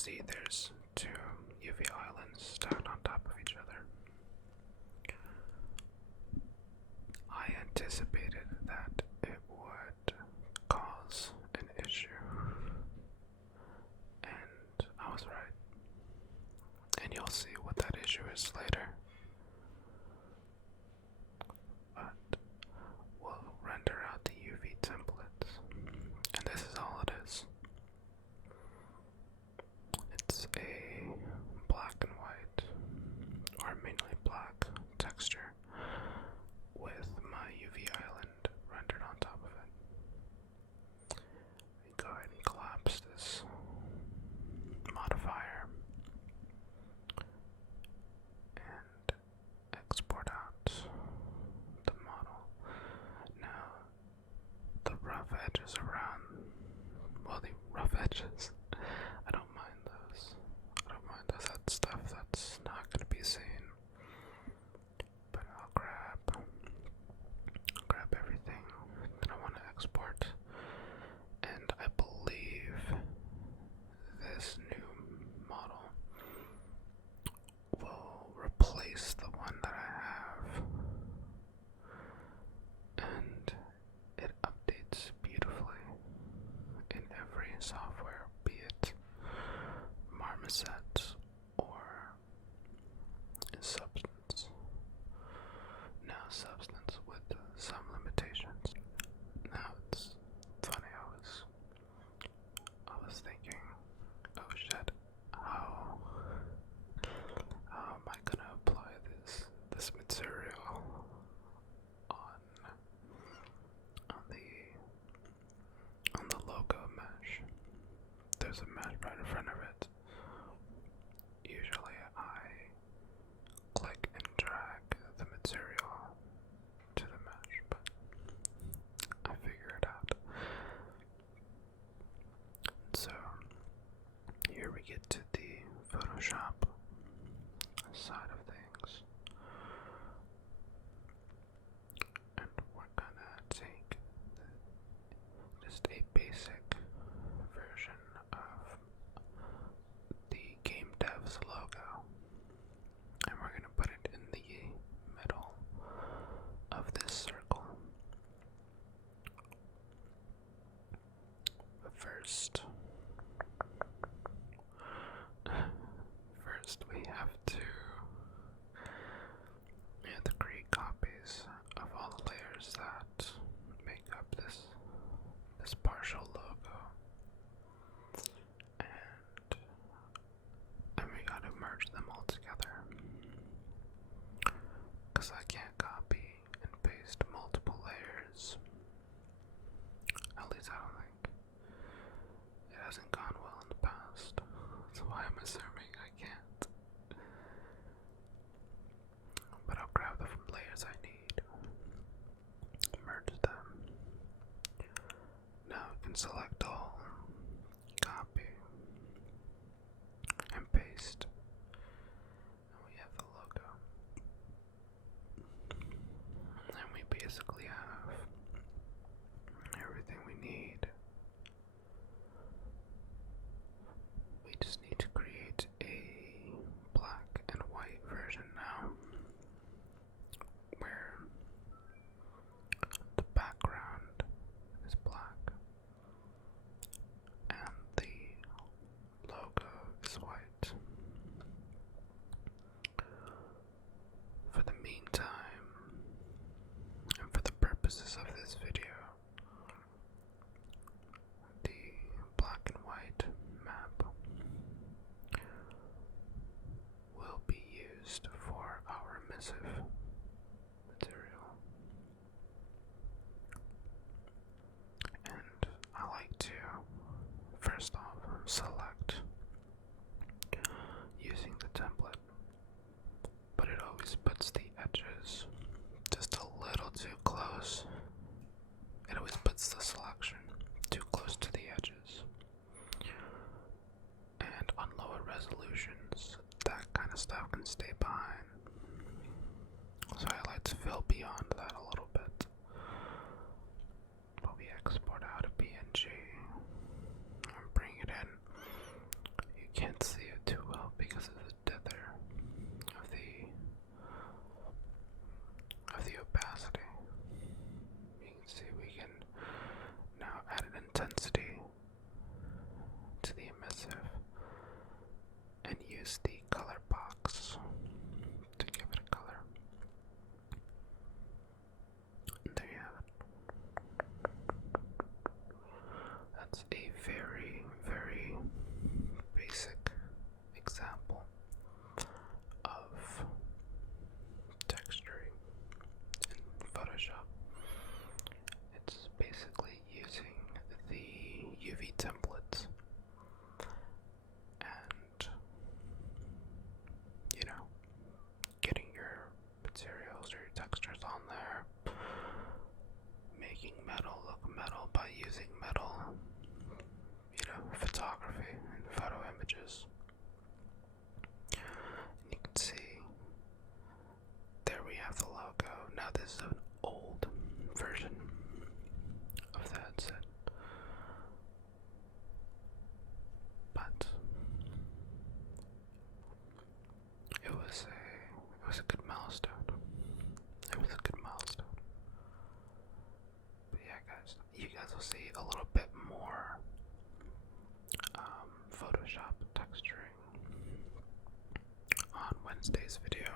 see, there's two UV islands stacked on top of each other. I anticipated that it would cause an issue, and I was right. And you'll see what that issue is later. But we'll render out the UV templates, and this is all it is. It's a black and white, or mainly black, texture with my UV island rendered on top of it. We go ahead and collapse this modifier and export out the model. Now, the rough edges around, well, the rough edges, I don't mind those. I don't mind those. That's stuff that's not going to be seen. But I'll grab everything that I want to export. And I believe this new model will replace the one that I have. And it updates beautifully in every software, be it Marmoset or Substance. Now Substance with some limitations. Now it's funny, I was thinking, oh shit, how am I gonna apply this material on the logo mesh? There's a mesh right in front of it. Usually I click and drag the material to the mesh, but I figure it out. So here we get to the Photoshop side of things, and we're gonna take just a basic version of the Game Dev's logo, and we're gonna put it in the middle of this circle. But first we have to create copies of all the layers that make up this partial logo, and we gotta merge them all together, because I can't copy and paste multiple layers. At least I don't think. It hasn't gone well in the past, so I'm assuming I can't. But I'll grab the layers I need, merge them. Now we can select all, copy, and paste, and we have the logo. And we basically have everything we need. We just need to create a black and white version now, where the background is black and the logo is white. For the meantime, and for the purposes of this video, the black and white map will be used for our emissive material. And I like to, first off, select using the template, but it always puts the edges just a little too close. It always puts the selection too close to the edges. And on lower resolutions, that kind of stuff can stay behind. that's a very, very basic example of texturing in Photoshop. It's basically using the UV templates and, getting your materials or your textures on there, making metal look metal by using metal, photography and photo images. And you can see there we have the logo. Now this is an old version of the headset, but it was a good milestone. It was a good milestone. But yeah, guys, you guys will see a little bit more Photoshop texturing on Wednesday's video.